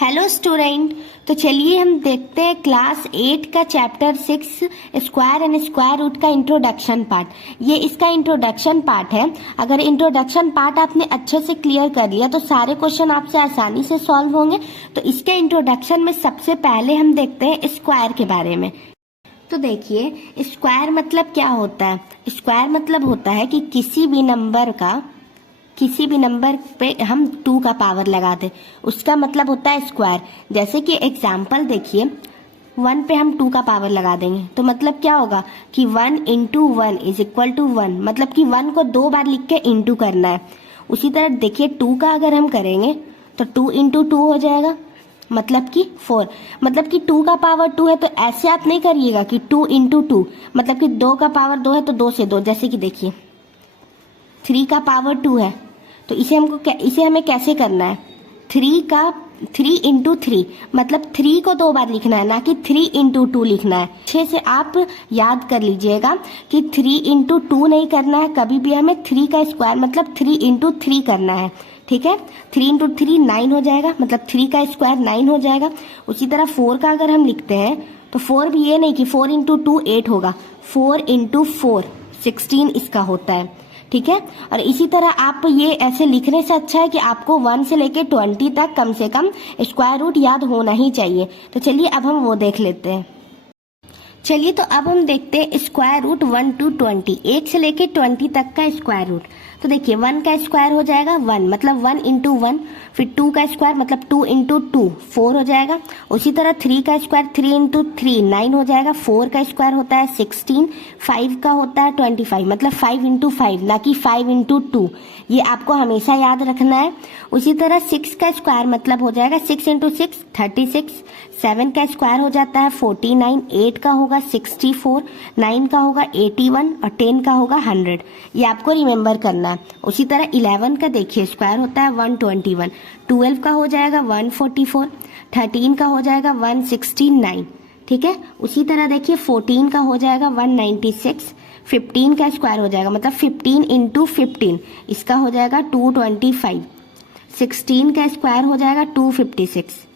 Hello student. तो चलिए हम देखते हैं क्लास 8 का chapter 6 square and square root का इंट्रोडक्शन पार्ट। ये इसका इंट्रोडक्शन पार्ट है। अगर इंट्रोडक्शन पार्ट आपने अच्छे से क्लियर कर लिया तो सारे क्वेश्चन आपसे आसानी से सॉल्व होंगे। तो इसके इंट्रोडक्शन में सबसे पहले हम देखते हैं स्क्वायर के बारे में। तो देखिए स्क्वायर मतलब क्या होता है। स्क्वायर मतलब होता है कि किसी भी नंबर पे हम 2 का पावर लगा दें, उसका मतलब होता है स्क्वायर। जैसे कि एग्जाम्पल देखिए 1 पे हम 2 का पावर लगा देंगे तो मतलब क्या होगा कि 1 इंटू 1 इज इक्वल टू 1, मतलब कि 1 को 2 बार लिख के इंटू करना है। उसी तरह देखिए 2 का अगर हम करेंगे तो 2 इंटू 2 हो जाएगा, मतलब कि 4। मतलब कि 2 का पावर 2 है तो ऐसे आप नहीं करिएगा कि 2 इंटू 2, मतलब कि 2 का पावर 2 है तो 2 से 2। जैसे कि देखिए 3 का पावर 2 है तो इसे हमें कैसे करना है, 3 इंटू 3, मतलब 3 को 2 बार लिखना है, ना कि 3 इंटू 2 लिखना है। अच्छे से आप याद कर लीजिएगा कि 3 इंटू 2 नहीं करना है, कभी भी हमें 3 का स्क्वायर मतलब 3 इंटू 3 करना है। ठीक है, 3 इंटू 3 9 हो जाएगा, मतलब 3 का स्क्वायर 9 हो जाएगा। उसी तरह 4 का अगर हम लिखते हैं तो 4 भी ये नहीं कि 4 इंटू 2 8 होगा, 4 इंटू 4 16 इसका होता है। ठीक है, और इसी तरह आप ये ऐसे लिखने से अच्छा है कि आपको 1 से लेके 20 तक कम से कम स्क्वायर रूट याद होना ही चाहिए। तो चलिए अब हम वो देख लेते हैं। चलिए तो अब हम देखते हैं स्क्वायर रूट 1 to 20, 1 से लेके 20 तक का स्क्वायर रूट। तो देखिए 1 का स्क्वायर हो जाएगा 1, मतलब 1 इंटू 1। फिर 2 का स्क्वायर मतलब 2 इंटू 2 4 हो जाएगा। उसी तरह 3 का स्क्वायर 3 इंटू 3 9 हो जाएगा। 4 का स्क्वायर होता है 16, 5 का होता है 25, मतलब 5 इंटू 5, ना कि 5 इंटू 2। ये आपको हमेशा याद रखना है। उसी तरह 6 का स्क्वायर मतलब हो जाएगा 6 इंटू 6 36। 7 का स्क्वायर हो जाता है 49, 8 का होगा 64, 9 का होगा 81 और 10 का होगा 100। ये आपको रिमेम्बर करना है। उसी तरह 11 का देखिए स्क्वायर होता है 121, 12 का हो जाएगा 144, 13 का हो जाएगा 169। ठीक है, उसी तरह देखिए 14 का हो जाएगा 196, 15 का स्क्वायर हो जाएगा मतलब 15 इंटू 15, इसका हो जाएगा 225। 16 का स्क्वायर हो जाएगा 256,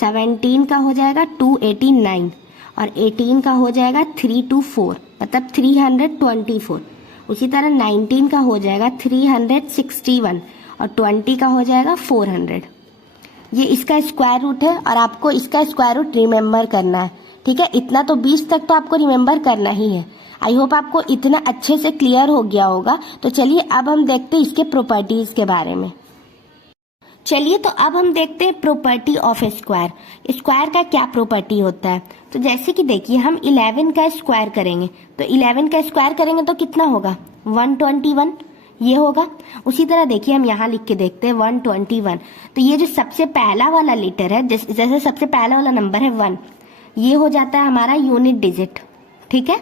17 का हो जाएगा 289 और 18 का हो जाएगा 324, मतलब 324। उसी तरह 19 का हो जाएगा 361 और 20 का हो जाएगा 400। ये इसका स्क्वायर रूट है और आपको इसका स्क्वायर रूट रिमेम्बर करना है। ठीक है, इतना तो 20 तक तो आपको रिमेम्बर करना ही है। आई होप आपको इतना अच्छे से क्लियर हो गया होगा। तो चलिए अब हम देखते हैं इसके प्रॉपर्टीज के बारे में। चलिए तो अब हम देखते हैं प्रॉपर्टी ऑफ स्क्वायर। स्क्वायर का क्या प्रॉपर्टी होता है। तो जैसे कि देखिए हम 11 का स्क्वायर करेंगे तो 11 का स्क्वायर करेंगे तो कितना होगा 121, ये होगा। उसी तरह देखिए हम यहाँ लिख के देखते हैं 121। तो ये जो सबसे पहला वाला लेटर है, जैसे सबसे पहला वाला नंबर है 1, ये हो जाता है हमारा यूनिट डिजिट। ठीक है,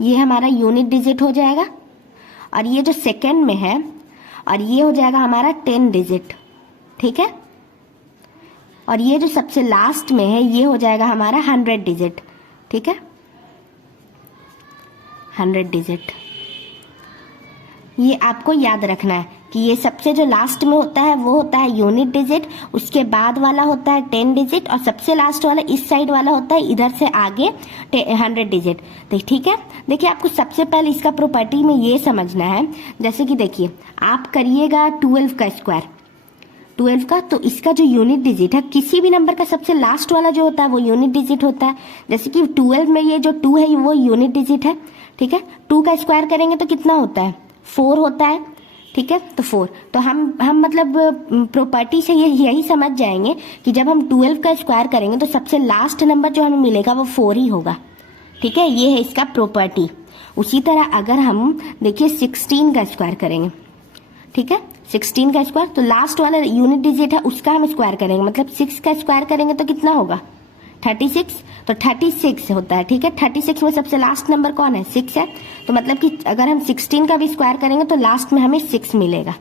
ये हमारा यूनिट डिजिट हो जाएगा। और ये जो सेकेंड में है और ये हो जाएगा हमारा 10 डिजिट। ठीक है, और ये जो सबसे लास्ट में है ये हो जाएगा हमारा 100 डिजिट। ठीक है, 100 डिजिट। ये आपको याद रखना है कि ये सबसे जो लास्ट में होता है वो होता है यूनिट डिजिट, उसके बाद वाला होता है 10 डिजिट और सबसे लास्ट वाला इस साइड वाला होता है इधर से आगे 100 डिजिट। ठीक है, देखिए आपको सबसे पहले इसका प्रॉपर्टी में ये समझना है। जैसे कि देखिए आप करिएगा 12 का स्क्वायर, 12 का, तो इसका जो यूनिट डिजिट है किसी भी नंबर का सबसे लास्ट वाला जो होता है वो यूनिट डिजिट होता है। जैसे कि 12 में ये जो 2 है वो यूनिट डिजिट है। ठीक है, 2 का स्क्वायर करेंगे तो कितना होता है 4 होता है। ठीक है, तो 4, तो हम मतलब प्रॉपर्टी से यही समझ जाएंगे कि जब हम 12 का स्क्वायर करेंगे तो सबसे लास्ट नंबर जो हमें मिलेगा वो 4 ही होगा। ठीक है, ये है इसका प्रॉपर्टी। उसी तरह अगर हम देखिए 16 का स्क्वायर करेंगे, ठीक है 16 का स्क्वायर, तो लास्ट वाला यूनिट डिजिट है उसका हम स्क्वायर करेंगे, मतलब 6 का स्क्वायर करेंगे तो कितना होगा 36, तो 36 होता है। ठीक है, 36 में सबसे लास्ट नंबर कौन है 6 है, तो मतलब कि अगर हम 16 का भी स्क्वायर करेंगे तो लास्ट में हमें 6 मिलेगा।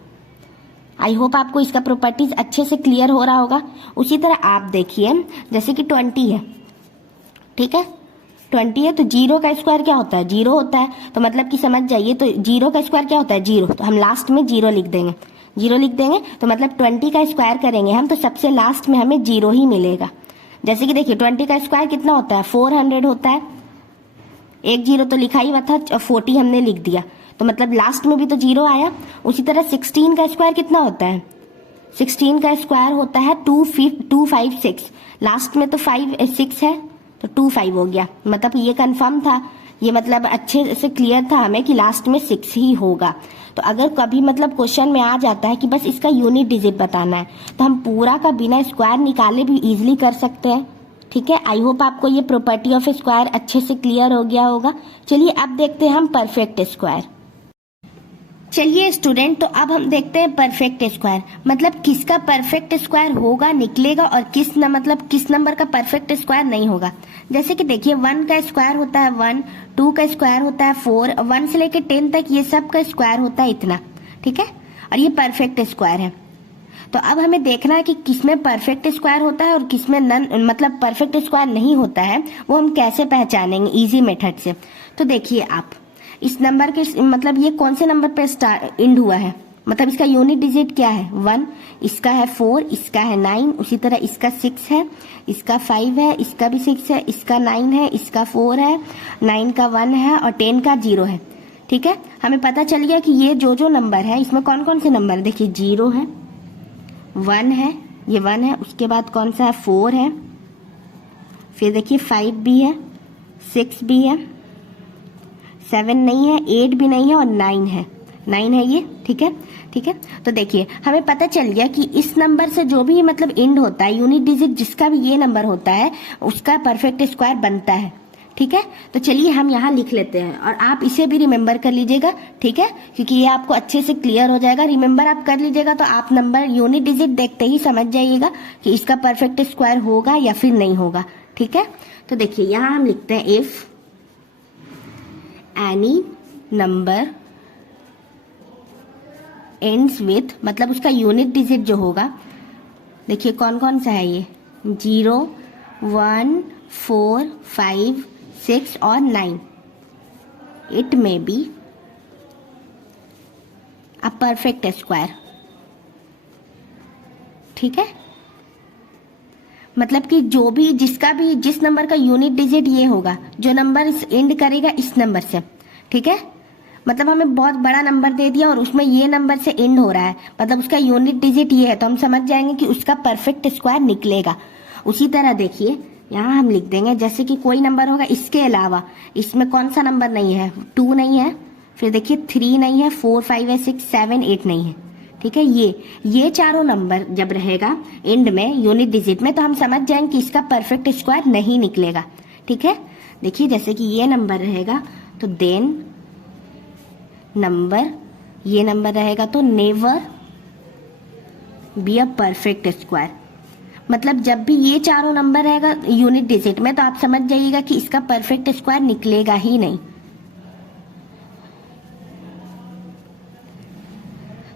आई होप आपको इसका प्रॉपर्टीज अच्छे से क्लियर हो रहा होगा। उसी तरह आप देखिए जैसे कि 20 है, ठीक है 20 है, तो 0 का स्क्वायर क्या होता है 0 होता है, तो मतलब कि समझ जाइए तो 0 का स्क्वायर क्या होता है 0, तो हम लास्ट में 0 लिख देंगे। जीरो लिख देंगे तो मतलब 20 का स्क्वायर करेंगे हम तो सबसे लास्ट में हमें जीरो ही मिलेगा। जैसे कि देखिए 20 का स्क्वायर कितना होता है 400 होता है, एक जीरो तो लिखा ही हुआ था, 40 हमने लिख दिया तो मतलब लास्ट में भी तो जीरो आया। उसी तरह 16 का स्क्वायर कितना होता है, 16 का स्क्वायर होता है 256, लास्ट में तो 6 है तो 25 हो गया। मतलब ये कंफर्म था, ये मतलब अच्छे से क्लियर था हमें कि लास्ट में 6 ही होगा। तो अगर कभी मतलब क्वेश्चन में आ जाता है कि बस इसका यूनिट डिजिट बताना है तो हम पूरा का बिना स्क्वायर निकाले भी इजीली कर सकते हैं। ठीक है, आई होप आपको ये प्रॉपर्टी ऑफ स्क्वायर अच्छे से क्लियर हो गया होगा। चलिए अब देखते हैं हम परफेक्ट स्क्वायर। चलिए स्टूडेंट, तो अब हम देखते हैं परफेक्ट स्क्वायर, मतलब किसका परफेक्ट स्क्वायर होगा निकलेगा और किस नंबर का परफेक्ट स्क्वायर नहीं होगा। जैसे कि देखिए 1 का स्क्वायर होता है 1, 2 का स्क्वायर होता है 4, 1 से लेकर 10 तक ये सब का स्क्वायर होता है इतना। ठीक है, और ये परफेक्ट स्क्वायर है। तो अब हमें देखना है कि किसमें परफेक्ट स्क्वायर होता है और किसमें मतलब परफेक्ट स्क्वायर नहीं होता है, वो हम कैसे पहचानेंगे इजी मेथड से। तो देखिए आप इस नंबर के मतलब ये कौन से नंबर पे एंड हुआ है, मतलब इसका यूनिट डिजिट क्या है 1, इसका है 4, इसका है 9, उसी तरह इसका 6 है, इसका 5 है, इसका भी 6 है, इसका 9 है, इसका 4 है, 9 का 1 है और 10 का 0 है। ठीक है, हमें पता चल गया कि ये जो नंबर है इसमें कौन कौन से नंबर, देखिए 0 है, 1 है, ये 1 है, उसके बाद कौन सा है 4 है, फिर देखिए 5 भी है, 6 भी है, 7 नहीं है, 8 भी नहीं है और 9 है, 9 है ये। ठीक है, ठीक है, तो देखिए हमें पता चल गया कि इस नंबर से जो भी मतलब एंड होता है यूनिट डिजिट जिसका भी ये नंबर होता है उसका परफेक्ट स्क्वायर बनता है। ठीक है, तो चलिए हम यहाँ लिख लेते हैं और आप इसे भी रिमेम्बर कर लीजिएगा। ठीक है, क्योंकि ये आपको अच्छे से क्लियर हो जाएगा, रिमेम्बर आप कर लीजिएगा तो आप नंबर यूनिट डिजिट देखते ही समझ जाइएगा कि इसका परफेक्ट स्क्वायर होगा या फिर नहीं होगा। ठीक है, तो देखिए यहाँ हम लिखते हैं if any number ends with, मतलब उसका यूनिट डिजिट जो होगा, देखिए कौन कौन सा है ये 0, 1, 4, 5, 6 और 9, it may be a perfect square. ठीक है, मतलब कि जो भी जिस नंबर का यूनिट डिजिट ये होगा, जो नंबर एंड करेगा इस नंबर से। ठीक है, मतलब हमें बहुत बड़ा नंबर दे दिया और उसमें ये नंबर से एंड हो रहा है, मतलब उसका यूनिट डिजिट ये है, तो हम समझ जाएंगे कि उसका परफेक्ट स्क्वायर निकलेगा। उसी तरह देखिए यहाँ हम लिख देंगे जैसे कि कोई नंबर होगा इसके अलावा, इसमें कौन सा नंबर नहीं है, 2 नहीं है, फिर देखिए 3 नहीं है, 4, 5 है, 6, 7, 8 नहीं है। ठीक है, ये चारों नंबर जब रहेगा एंड में यूनिट डिजिट में तो हम समझ जाएंगे कि इसका परफेक्ट स्क्वायर नहीं निकलेगा। ठीक है, देखिए जैसे कि ये नंबर रहेगा तो देन नंबर, ये नंबर रहेगा तो never be a perfect square. मतलब जब भी ये चारों नंबर रहेगा यूनिट डिजिट में तो आप समझ जाइएगा कि इसका परफेक्ट स्क्वायर निकलेगा ही नहीं।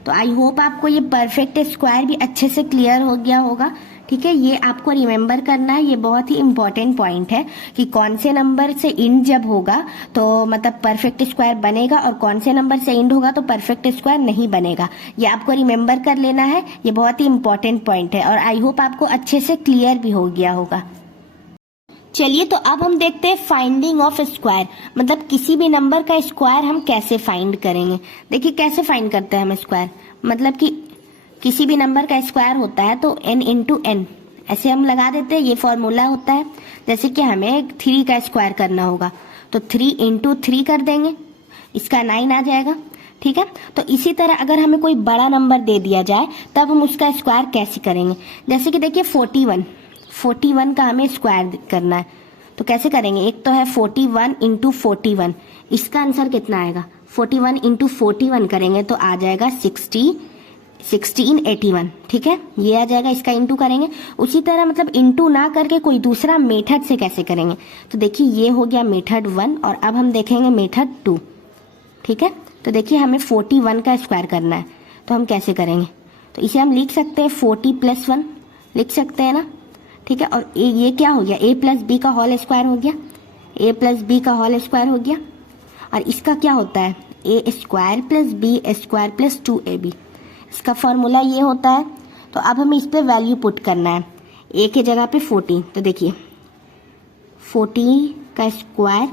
तो आई होप आपको ये परफेक्ट स्क्वायर भी अच्छे से क्लियर हो गया होगा। ठीक है, ये आपको रिमेम्बर करना है, ये बहुत ही इंपॉर्टेंट पॉइंट है कि कौन से नंबर से इंड जब होगा तो मतलब परफेक्ट स्क्वायर बनेगा और कौन से नंबर से इंड होगा तो परफेक्ट स्क्वायर नहीं बनेगा। ये आपको रिमेम्बर कर लेना है, ये बहुत ही इंपॉर्टेंट पॉइंट है और आई होप आपको अच्छे से क्लियर भी हो गया होगा। चलिए तो अब हम देखते हैं फाइंडिंग ऑफ स्क्वायर, मतलब किसी भी नंबर का स्क्वायर हम कैसे फाइंड करेंगे। देखिए कैसे फाइंड करते हैं हम स्क्वायर, मतलब कि किसी भी नंबर का स्क्वायर होता है तो n इंटू n ऐसे हम लगा देते हैं, ये फॉर्मूला होता है। जैसे कि हमें 3 का स्क्वायर करना होगा तो 3 इंटू 3 कर देंगे, इसका 9 आ जाएगा। ठीक है, तो इसी तरह अगर हमें कोई बड़ा नंबर दे दिया जाए तब हम उसका स्क्वायर कैसे करेंगे। जैसे कि देखिए 41 का हमें स्क्वायर करना है तो कैसे करेंगे, एक तो है 41 इंटू 41, इसका आंसर कितना आएगा 41 इंटू 41 करेंगे तो आ जाएगा 1681। ठीक है, ये आ जाएगा, इसका इंटू करेंगे। उसी तरह मतलब इंटू ना करके कोई दूसरा मेथड से कैसे करेंगे, तो देखिए ये हो गया मेथड 1 और अब हम देखेंगे मेथड 2। ठीक है, तो देखिए हमें 41 का स्क्वायर करना है तो हम कैसे करेंगे, तो इसे हम लिख सकते हैं 40 + 1 लिख सकते हैं ना। ठीक है, और ये क्या हो गया a + b का होल स्क्वायर हो गया, a + b का होल स्क्वायर हो गया। और इसका क्या होता है a² + b² + 2ab, इसका फॉर्मूला ये होता है। तो अब हमें इस पे वैल्यू पुट करना है, ए के जगह पे 40। तो देखिए 40 का स्क्वायर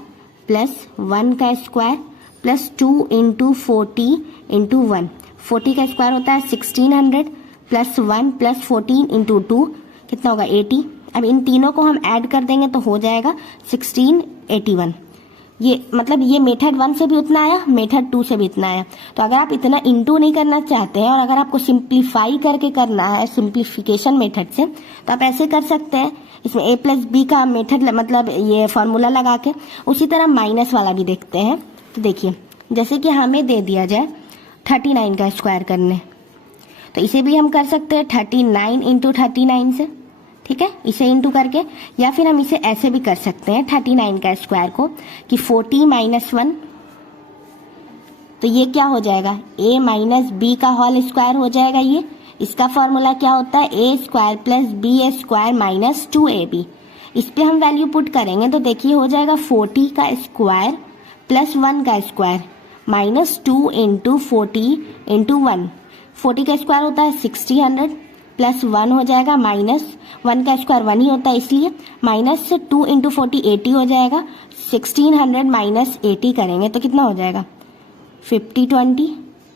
प्लस 1 का स्क्वायर प्लस 2 इंटू 40 इंटू 1। 40 का स्क्वायर होता है 1600 प्लस 1 प्लस 14 इंटू 2 कितना होगा 80। अब इन तीनों को हम ऐड कर देंगे तो हो जाएगा 1681। ये मतलब ये मेथड 1 से भी उतना आया, मेथड 2 से भी इतना आया। तो अगर आप इतना इंटू नहीं करना चाहते हैं और अगर आपको सिंप्लीफाई करके करना है सिंप्लीफिकेशन मेथड से, तो आप ऐसे कर सकते हैं, इसमें a प्लस बी का मेथड मतलब ये फॉर्मूला लगा के। उसी तरह माइनस वाला भी देखते हैं। तो देखिए जैसे कि हमें दे दिया जाए 39 का स्क्वायर करने, तो इसे भी हम कर सकते हैं 39 इंटू 39 से, ठीक है, इसे इंटू करके। या फिर हम इसे ऐसे भी कर सकते हैं 39 का स्क्वायर को कि 40 माइनस 1, तो ये क्या हो जाएगा a माइनस बी का होल स्क्वायर हो जाएगा। ये इसका फॉर्मूला क्या होता है a square plus B square minus 2ab। इस पे हम वैल्यू पुट करेंगे तो देखिए हो जाएगा 40 का स्क्वायर प्लस 1 का स्क्वायर माइनस 2 इंटू 40 इंटू 1। 40 का स्क्वायर होता है 1600 प्लस 1 हो जाएगा माइनस 1 का स्क्वायर 1 ही होता है इसलिए माइनस 2 इंटू 40 80 हो जाएगा। 1600 माइनस 80 करेंगे तो कितना हो जाएगा 50 20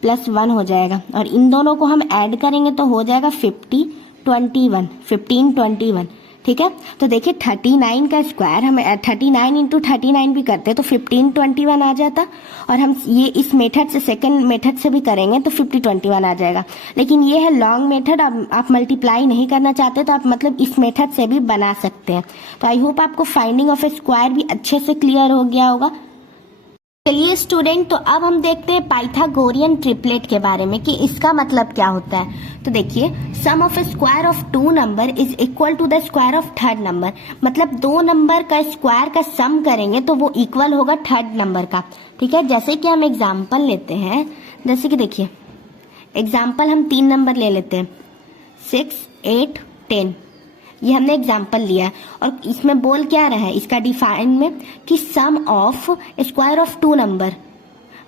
प्लस 1 हो जाएगा, और इन दोनों को हम ऐड करेंगे तो हो जाएगा 50 21 15 21। ठीक है, तो देखिए 39 का स्क्वायर हम 39 इंटू 39 भी करते तो 1521 आ जाता, और हम ये इस मेथड से सेकंड मेथड से भी करेंगे तो 5021 आ जाएगा। लेकिन ये है लॉन्ग मेथड, आप मल्टीप्लाई नहीं करना चाहते तो आप मतलब इस मेथड से भी बना सकते हैं। तो आई होप आपको फाइंडिंग ऑफ ए स्क्वायर भी अच्छे से क्लियर हो गया होगा। चलिए स्टूडेंट, तो अब हम देखते हैं पाइथागोरियन ट्रिपलेट के बारे में कि इसका मतलब क्या होता है। तो देखिए sum of a square of 2 number is equal to the square of third number, मतलब 2 नंबर का स्क्वायर का सम करेंगे तो वो इक्वल होगा थर्ड नंबर का। ठीक है, जैसे कि हम एग्जाम्पल लेते हैं, जैसे कि देखिए एग्जाम्पल हम 3 नंबर ले लेते हैं 6 8 10, ये हमने एग्जाम्पल लिया है। और इसमें बोल क्या रहा है इसका डिफाइन में कि सम ऑफ स्क्वायर ऑफ 2 नंबर,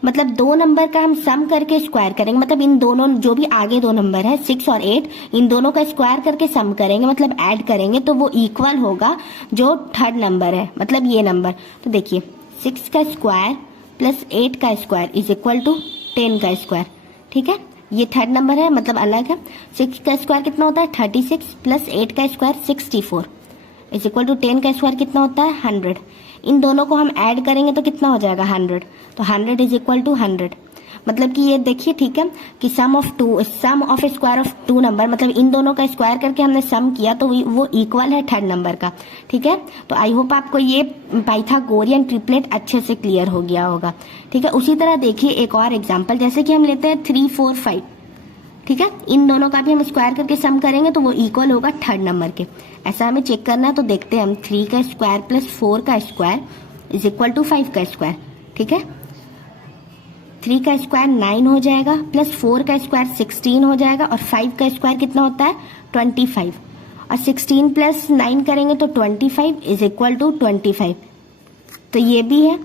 मतलब 2 नंबर का हम सम करके स्क्वायर करेंगे, मतलब इन दोनों जो भी आगे 2 नंबर है 6 और 8, इन दोनों का स्क्वायर करके सम करेंगे, मतलब ऐड करेंगे तो वो इक्वल होगा जो थर्ड नंबर है, मतलब ये नंबर। तो देखिए 6 का स्क्वायर प्लस 8 का स्क्वायर इज इक्वल टू 10 का स्क्वायर। ठीक है, ये थर्ड नंबर है मतलब अलग है। 6 का स्क्वायर कितना होता है 36 प्लस 8 का स्क्वायर 64 इज इक्वल टू 10 का स्क्वायर कितना होता है 100। इन दोनों को हम ऐड करेंगे तो कितना हो जाएगा 100, तो 100 इज इक्वल टू 100। मतलब कि ये देखिए ठीक है कि सम ऑफ स्क्वायर ऑफ 2 नंबर, मतलब इन दोनों का स्क्वायर करके हमने सम किया तो वो इक्वल है थर्ड नंबर का। ठीक है, तो आई होप आपको ये पाइथागोरियन ट्रिपलेट अच्छे से क्लियर हो गया होगा। ठीक है, उसी तरह देखिए एक और एग्जाम्पल, जैसे कि हम लेते हैं 3 4 5। ठीक है, इन दोनों का भी हम स्क्वायर करके सम करेंगे तो वो इक्वल होगा थर्ड नंबर के। ऐसा हमें चेक करना है, तो देखते हैं हम 3 का स्क्वायर प्लस 4 का स्क्वायर इज इक्वल टू 5 का स्क्वायर। ठीक है, 3 का स्क्वायर 9 हो जाएगा प्लस 4 का स्क्वायर 16 हो जाएगा, और 5 का स्क्वायर कितना होता है 25, और 16 प्लस 9 करेंगे तो 25 इज इक्वल टू 25। तो ये भी है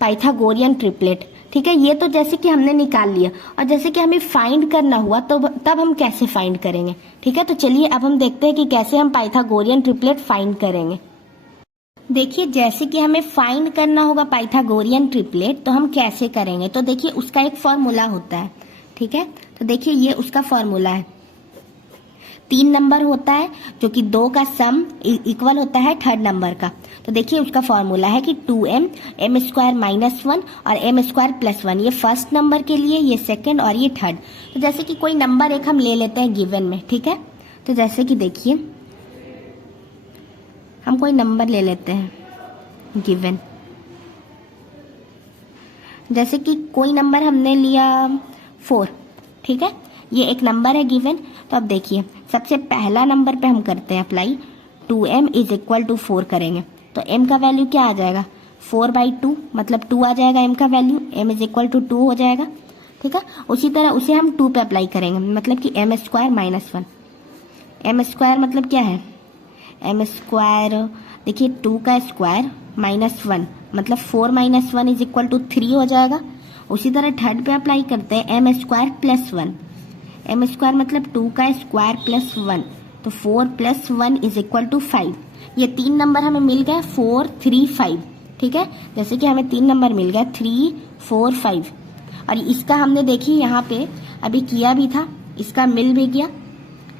पाइथागोरियन ट्रिपलेट। ठीक है, ये तो जैसे कि हमने निकाल लिया, और जैसे कि हमें फाइंड करना हुआ तो तब हम कैसे फाइंड करेंगे। ठीक है, तो चलिए अब हम देखते हैं कि कैसे हम पाइथागोरियन ट्रिपलेट फाइंड करेंगे। देखिए जैसे कि हमें फाइंड करना होगा पाइथागोरियन ट्रिपलेट, तो हम कैसे करेंगे। तो देखिए उसका एक फॉर्मूला होता है। ठीक है, तो देखिए ये उसका फॉर्मूला है। 3 नंबर होता है जो कि 2 का सम इक्वल होता है थर्ड नंबर का। तो देखिए उसका फॉर्मूला है कि 2m m स्क्वायर माइनस 1 और m स्क्वायर प्लस 1, ये फर्स्ट नंबर के लिए, ये सेकंड और ये थर्ड। तो जैसे कि कोई नंबर एक हम ले लेते हैं गिवन में। ठीक है, तो जैसे कि देखिए हम कोई नंबर ले लेते हैं गिवन, जैसे कि कोई नंबर हमने लिया 4। ठीक है, ये एक नंबर है गिवन। तो अब देखिए सबसे पहला नंबर पे हम करते हैं apply, 2m is equal to 4 करेंगे तो m का वैल्यू क्या आ जाएगा 4/2, मतलब 2 आ जाएगा m का value, m is equal to 2 हो जाएगा। ठीक है, उसी तरह उसे हम 2 पे अप्लाई करेंगे, मतलब कि m square minus 1। m square मतलब क्या है m स्क्वायर, देखिए 2 का स्क्वायर माइनस 1, मतलब 4 माइनस 1 इज इक्वल टू 3 हो जाएगा। उसी तरह थर्ड पे अप्लाई करते हैं m square plus 1। m square मतलब 2 का स्क्वायर प्लस 1, तो 4 प्लस 1 इज इक्वल टू 5। ये 3 नंबर हमें मिल गए 4, 3, 5। ठीक है, जैसे कि हमें 3 नंबर मिल गया 3, 4, 5। और इसका हमने देखिए यहाँ पे अभी किया भी था, इसका मिल भी गया।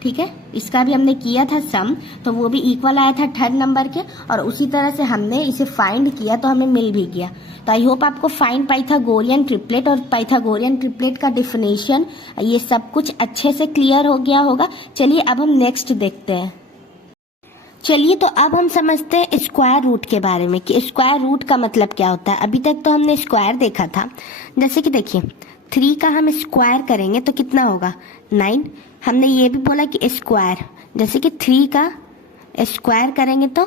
ठीक है, इसका भी हमने किया था सम, तो वो भी इक्वल आया था थर्ड नंबर के, और उसी तरह से हमने इसे फाइंड किया तो हमें मिल भी गया। तो आई होप आपको फाइंड पाइथागोरियन ट्रिपलेट और पाइथागोरियन ट्रिपलेट का डिफिनेशन ये सब कुछ अच्छे से क्लियर हो गया होगा। चलिए अब हम नेक्स्ट देखते हैं। चलिए तो अब हम समझते हैं स्क्वायर रूट के बारे में कि स्क्वायर रूट का मतलब क्या होता है। अभी तक तो हमने स्क्वायर देखा था, जैसे कि देखिए 3 का हम स्क्वायर करेंगे तो कितना होगा 9। हमने ये भी बोला कि स्क्वायर, जैसे कि 3 का स्क्वायर करेंगे तो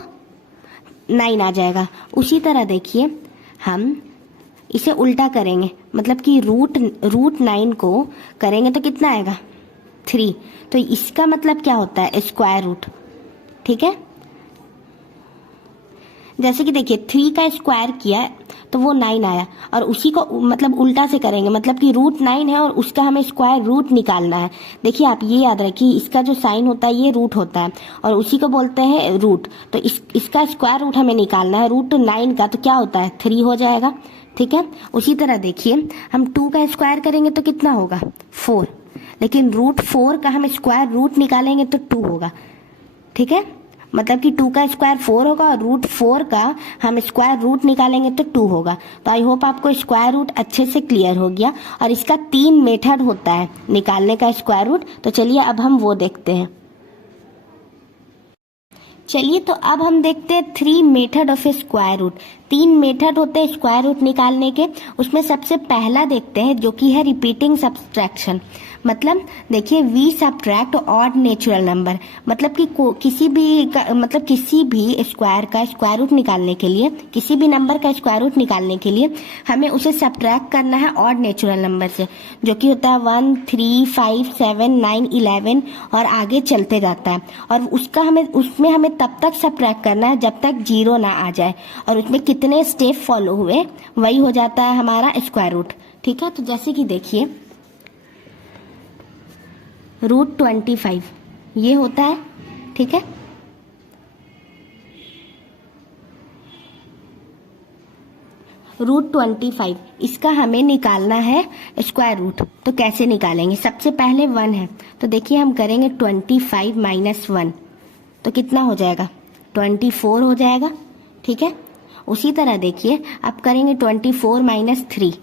9 आ जाएगा। उसी तरह देखिए हम इसे उल्टा करेंगे, मतलब कि रूट 9 को करेंगे तो कितना आएगा 3। तो इसका मतलब क्या होता है स्क्वायर रूट। ठीक है, जैसे कि देखिए 3 का स्क्वायर किया तो वो 9 आया, और उसी को मतलब उल्टा से करेंगे, मतलब कि रूट 9 है और उसका हमें स्क्वायर रूट निकालना है। देखिए आप ये याद रखिए, इसका जो साइन होता है ये रूट होता है और उसी को बोलते हैं रूट। तो इसका स्क्वायर रूट हमें निकालना है रूट 9 का, तो क्या होता है 3 हो जाएगा। ठीक है, उसी तरह देखिए हम 2 का स्क्वायर करेंगे तो कितना होगा 4, लेकिन रूट 4 का हम स्क्वायर रूट निकालेंगे तो 2 होगा। ठीक है, मतलब कि 2 का स्क्वायर 4 होगा और रूट 4 का हम स्क्वायर रूट निकालेंगे तो 2 होगा। तो आई होप आपको स्क्वायर रूट अच्छे से क्लियर हो गया। और इसका 3 मेथड होता है निकालने का स्क्वायर रूट। तो चलिए अब हम वो देखते हैं। चलिए तो अब हम देखते हैं 3 method of square root. 3 method होते हैं स्क्वायर रूट निकालने के। उसमें सबसे पहला देखते हैं जो कि है रिपीटिंग सब्सट्रैक्शन। मतलब देखिए we subtract odd natural number, मतलब कि किसी भी स्क्वायर का स्क्वायर रूट निकालने के लिए, किसी भी नंबर का स्क्वायर रूट निकालने के लिए हमें उसे सब्ट्रैक्ट करना है ऑड नेचुरल नंबर से, जो कि होता है 1, 3, 5, 7, 9, 11 और आगे चलते जाता है। और उसमें हमें तब तक सब्ट्रैक्ट करना है जब तक 0 ना आ जाए, और उसमें कितने स्टेप फॉलो हुए वही हो जाता है हमारा स्क्वायर रूट। ठीक है, तो जैसे कि देखिए रूट 25 ये होता है। ठीक है, रूट 25 इसका हमें निकालना है स्क्वायर रूट। तो कैसे निकालेंगे, सबसे पहले 1 है तो देखिए हम करेंगे 25 माइनस 1, तो कितना हो जाएगा 24 हो जाएगा। ठीक है, उसी तरह देखिए अब करेंगे 24 माइनस 3।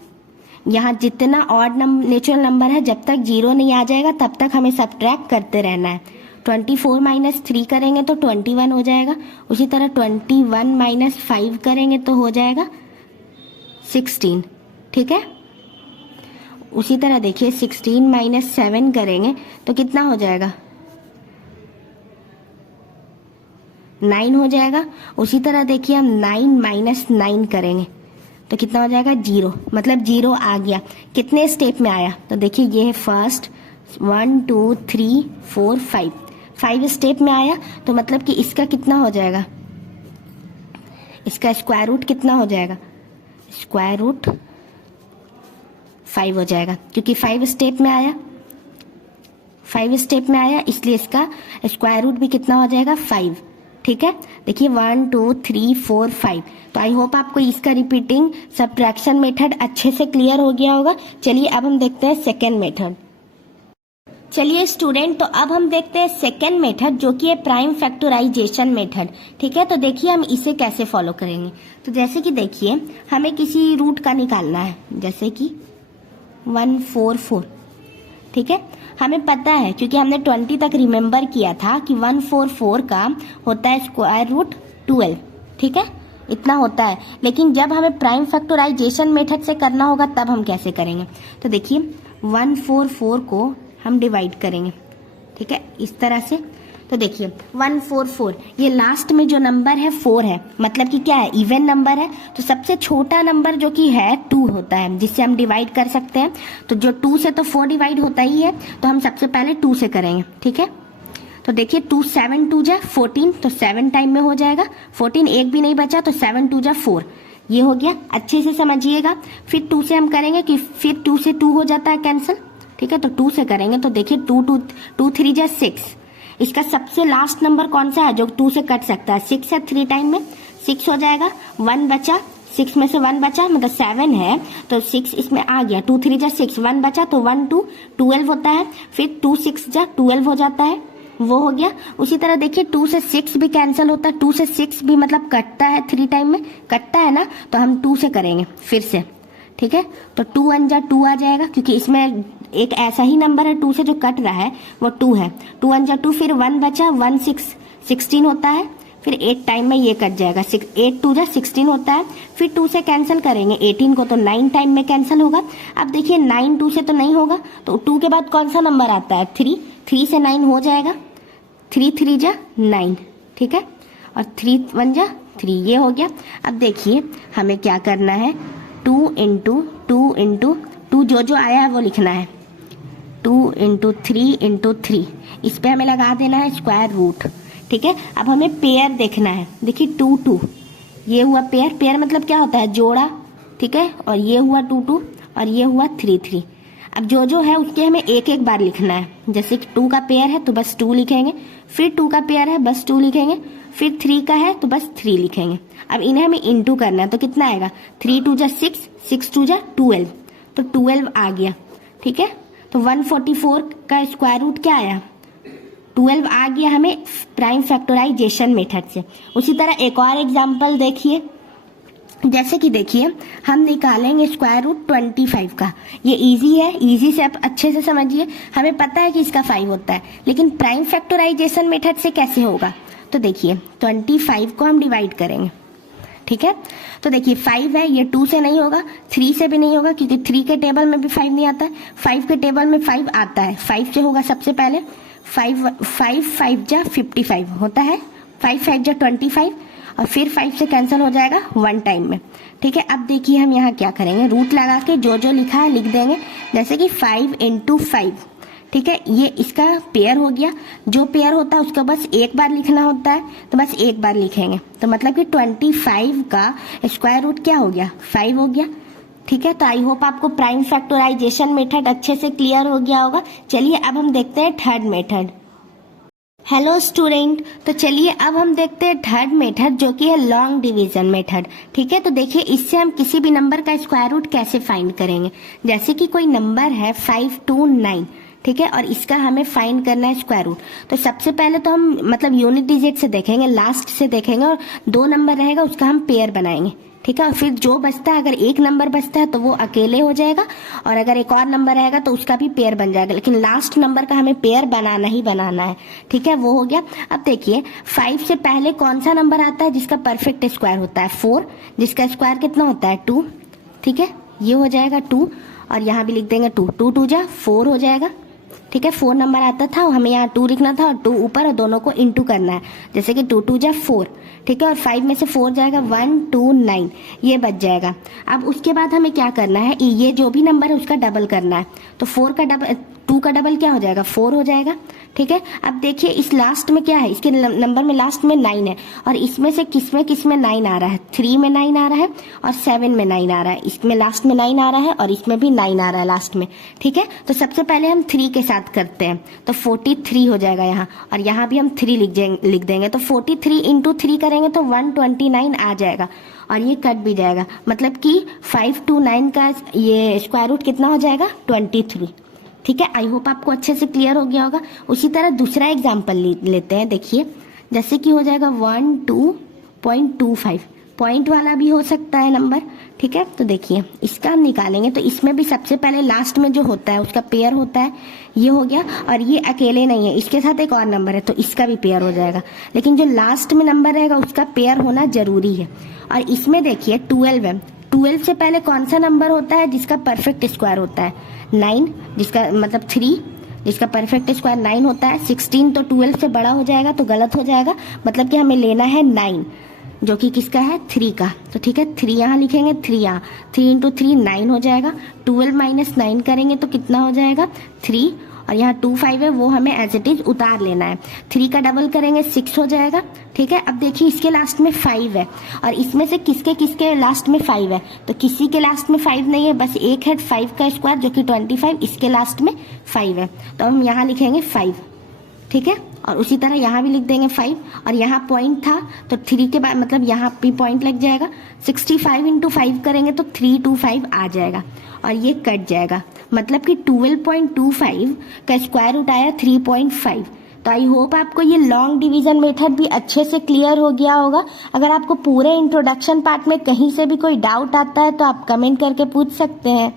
यहाँ जितना ऑड नेचुरल नंबर है जब तक 0 नहीं आ जाएगा तब तक हमें सब्ट्रैक्ट करते रहना है। 24 माइनस 3 करेंगे तो 21 हो जाएगा। उसी तरह 21 माइनस 5 करेंगे तो हो जाएगा 16। ठीक है, उसी तरह देखिए 16 माइनस 7 करेंगे तो कितना हो जाएगा 9 हो जाएगा। उसी तरह देखिए हम 9 माइनस 9 करेंगे तो कितना हो जाएगा 0, मतलब 0 आ गया। कितने स्टेप में आया, तो देखिए ये है फर्स्ट 1, 2, 3, 4, 5 स्टेप में आया। तो मतलब कि इसका कितना हो जाएगा, इसका स्क्वायर रूट कितना हो जाएगा, स्क्वायर रूट 5 हो जाएगा, क्योंकि 5 स्टेप में आया, 5 स्टेप में आया इसलिए इसका स्क्वायर रूट भी कितना हो जाएगा 5। ठीक है, देखिए 1, 2, 3, 4, 5। तो आई होप आपको इसका रिपीटिंग सब्ट्रैक्शन मेथड अच्छे से क्लियर हो गया होगा। चलिए अब हम देखते हैं सेकेंड मेथड। चलिए स्टूडेंट, तो अब हम देखते हैं सेकेंड मेथड जो कि है प्राइम फैक्टराइजेशन मेथड। ठीक है, तो देखिए हम इसे कैसे फॉलो करेंगे। तो जैसे कि देखिए हमें किसी रूट का निकालना है, जैसे कि 144। ठीक है, हमें पता है क्योंकि हमने 20 तक रिमेम्बर किया था कि 144 का होता है स्क्वायर रूट 12। ठीक है, इतना होता है। लेकिन जब हमें प्राइम फैक्टराइजेशन मेथड से करना होगा तब हम कैसे करेंगे, तो देखिए 144 को हम डिवाइड करेंगे। ठीक है, इस तरह से। तो देखिए 144 ये लास्ट में जो नंबर है 4 है, मतलब कि क्या है इवन नंबर है। तो सबसे छोटा नंबर जो कि है 2 होता है, जिससे हम डिवाइड कर सकते हैं। तो जो 2 से तो 4 डिवाइड होता ही है, तो हम सबसे पहले 2 से करेंगे। ठीक है, तो देखिए 2 7 2 जा 14, तो 7 टाइम में हो जाएगा 14, एक भी नहीं बचा तो 7 2 जा 4, ये हो गया। अच्छे से समझिएगा। फिर 2 से हम करेंगे कि फिर 2 से 2 हो जाता है कैंसिल, ठीक है, तो 2 से करेंगे तो देखिए 2 3 जा 6। इसका सबसे लास्ट नंबर कौन सा है जो 2 से कट सकता है? 6 है, 3 टाइम में 6 हो जाएगा, 1 बचा, 6 में से 1 बचा मतलब 7 है, तो 6 इसमें आ गया, 2 3 जा 6, 1 बचा तो 1 2 12 होता है, फिर 2 6 जा 12 हो जाता है, वो हो गया। उसी तरह देखिए 2 से 6 भी कैंसिल होता है, 2 से 6 भी मतलब कटता है, 3 टाइम में कटता है ना, तो हम 2 से करेंगे फिर से, ठीक है। तो 2 1 जा 2 आ जाएगा, क्योंकि इसमें एक ऐसा ही नंबर है 2 से जो कट रहा है वो 2 है, 2 1 जा 2, फिर 1 बचा, 1 6 16 होता है, फिर 8 टाइम में ये कट जाएगा, 8 2 जा 16 होता है, फिर 2 से कैंसिल करेंगे 18 को, तो 9 टाइम में कैंसिल होगा। अब देखिए 9 2 से तो नहीं होगा, तो 2 के बाद कौन सा नंबर आता है? 3 से 9 हो जाएगा, 3 3 जा 9, ठीक है, और 3 1 जा 3, ये हो गया। अब देखिए हमें क्या करना है, 2 इंटू 2 जो आया है वो लिखना है, 2 इंटू 3 इस पे हमें लगा देना है स्क्वायर रूट, ठीक है। अब हमें पेयर देखना है, देखिए 2 2 ये हुआ पेयर मतलब क्या होता है? जोड़ा, ठीक है, और ये हुआ 2 2 और ये हुआ 3 3। अब जो है उसके हमें एक एक बार लिखना है, जैसे कि 2 का पेयर है तो बस 2 लिखेंगे, फिर 2 का पेयर है बस 2 लिखेंगे, फिर 3 का है तो बस 3 लिखेंगे। अब इन्हें हमें इंटू करना है, तो कितना आएगा? 3 2 जा 6, 6 2 जा 12, तो 12 आ गया, ठीक है। तो 144 का स्क्वायर रूट क्या आया? 12 आ गया हमें प्राइम फैक्टराइजेशन मेथड से। उसी तरह एक और एग्जांपल देखिए, जैसे कि देखिए हम निकालेंगे स्क्वायर रूट 25 का। ये इजी है, इजी से आप अच्छे से समझिए, हमें पता है कि इसका 5 होता है, लेकिन प्राइम फैक्टराइजेशन मेथड से कैसे होगा? तो देखिए 25 को हम डिवाइड करेंगे, ठीक है। तो देखिए 5 है, ये 2 से नहीं होगा, 3 से भी नहीं होगा, क्योंकि 3 के टेबल में भी 5 नहीं आता है, 5 के टेबल में 5 आता है, 5 से होगा सबसे पहले। 5 जा 55 होता है, 5 5 जा 25, और फिर 5 से कैंसिल हो जाएगा 1 टाइम में, ठीक है। अब देखिए हम यहाँ क्या करेंगे, रूट लगा के जो लिखा है लिख देंगे, जैसे कि 5 इंटू 5, ठीक है, ये इसका पेयर हो गया। जो पेयर होता है उसका बस एक बार लिखना होता है, तो बस एक बार लिखेंगे, तो मतलब कि 25 का स्क्वायर रूट क्या हो गया? 5 हो गया, ठीक है। तो आई होप आपको प्राइम फैक्टराइजेशन मेथड अच्छे से क्लियर हो गया होगा। चलिए अब हम देखते हैं थर्ड मेथड। हेलो स्टूडेंट, तो चलिए अब हम देखते हैं थर्ड मेथड, जो कि है लॉन्ग डिवीजन मेथड, ठीक है। तो देखिए इससे हम किसी भी नंबर का स्क्वायर रूट कैसे फाइंड करेंगे। जैसे कि कोई नंबर है 529, ठीक है, और इसका हमें फाइंड करना है स्क्वायर रूट। तो सबसे पहले तो हम मतलब यूनिट डिजिट से देखेंगे, लास्ट से देखेंगे, और 2 नंबर रहेगा उसका हम पेयर बनाएंगे, ठीक है। और फिर जो बचता है, अगर एक नंबर बचता है तो वो अकेले हो जाएगा, और अगर एक और नंबर रहेगा तो उसका भी पेयर बन जाएगा, लेकिन लास्ट नंबर का हमें पेयर बनाना ही बनाना है, ठीक है। वो हो गया। अब देखिए 5 से पहले कौन सा नंबर आता है जिसका परफेक्ट स्क्वायर होता है? 4, जिसका स्क्वायर कितना होता है? 2, ठीक है, ये हो जाएगा 2, और यहाँ भी लिख देंगे 2 2 2 जा 4 हो जाएगा, ठीक है। 4 नंबर आता था, हमें यहाँ 2 लिखना था और 2 ऊपर, और दोनों को इंटू करना है, जैसे कि 2 2 जा 4, ठीक है, और 5 में से 4 जाएगा 1 2 9, ये बच जाएगा। अब उसके बाद हमें क्या करना है, ये जो भी नंबर है उसका डबल करना है, तो 2 का डबल क्या हो जाएगा? 4 हो जाएगा, ठीक है। अब देखिए इस लास्ट में क्या है, इसके नंबर में लास्ट में 9 है, और इसमें से किसमें 9 आ रहा है? 3 में 9 आ रहा है, और 7 में 9 आ रहा है, इसमें लास्ट में 9 आ रहा है, और इसमें भी 9 आ रहा है लास्ट में, ठीक है। तो सबसे पहले हम 3 के साथ करते हैं, तो 43 हो जाएगा यहाँ, और यहाँ भी हम 3 लिख देंगे, तो 43 इंटू 3 करेंगे तो 129 आ जाएगा, और ये कट भी जाएगा, मतलब कि 529 का ये स्क्वायर रूट कितना हो जाएगा? 23, ठीक है। आई होप आपको अच्छे से क्लियर हो गया होगा। उसी तरह दूसरा एग्जाम्पल लेते हैं, देखिए जैसे कि हो जाएगा 12.25, पॉइंट वाला भी हो सकता है नंबर, ठीक है। तो देखिए इसका हम निकालेंगे, तो इसमें भी सबसे पहले लास्ट में जो होता है उसका पेयर होता है, ये हो गया, और ये अकेले नहीं है, इसके साथ एक और नंबर है तो इसका भी पेयर हो जाएगा, लेकिन जो लास्ट में नंबर रहेगा उसका पेयर होना जरूरी है। और इसमें देखिए 12 है, 12 से पहले कौन सा नंबर होता है जिसका परफेक्ट स्क्वायर होता है? 9, जिसका मतलब 3, जिसका परफेक्ट स्क्वायर 9 होता है। 16 तो 12 से बड़ा हो जाएगा तो गलत हो जाएगा, मतलब कि हमें लेना है 9, जो कि किसका है? 3 का, तो ठीक है 3 यहाँ लिखेंगे, 3 यहाँ, 3 इंटू 3 9 हो जाएगा, 12 माइनस 9 करेंगे तो कितना हो जाएगा? 3, और यहाँ 2 5 है वो हमें एज इट इज उतार लेना है। 3 का डबल करेंगे 6 हो जाएगा। ठीक है, अब देखिए इसके लास्ट में 5 है और इसमें से किसके किसके लास्ट में 5 है, तो किसी के लास्ट में 5 नहीं है, बस एक है 5 का स्क्वायर जो कि 25, इसके लास्ट में 5 है, तो हम यहाँ लिखेंगे 5। ठीक है, और उसी तरह यहाँ भी लिख देंगे 5 और यहाँ पॉइंट था तो 3 के बाद मतलब यहाँ भी पॉइंट लग जाएगा। 65 इंटू 5 करेंगे तो 325 आ जाएगा और ये कट जाएगा, मतलब कि 12.25 का स्क्वायर रूट आया 3.5। तो आई होप आपको ये लॉन्ग डिवीजन मेथड भी अच्छे से क्लियर हो गया होगा। अगर आपको पूरे इंट्रोडक्शन पार्ट में कहीं से भी कोई डाउट आता है तो आप कमेंट करके पूछ सकते हैं।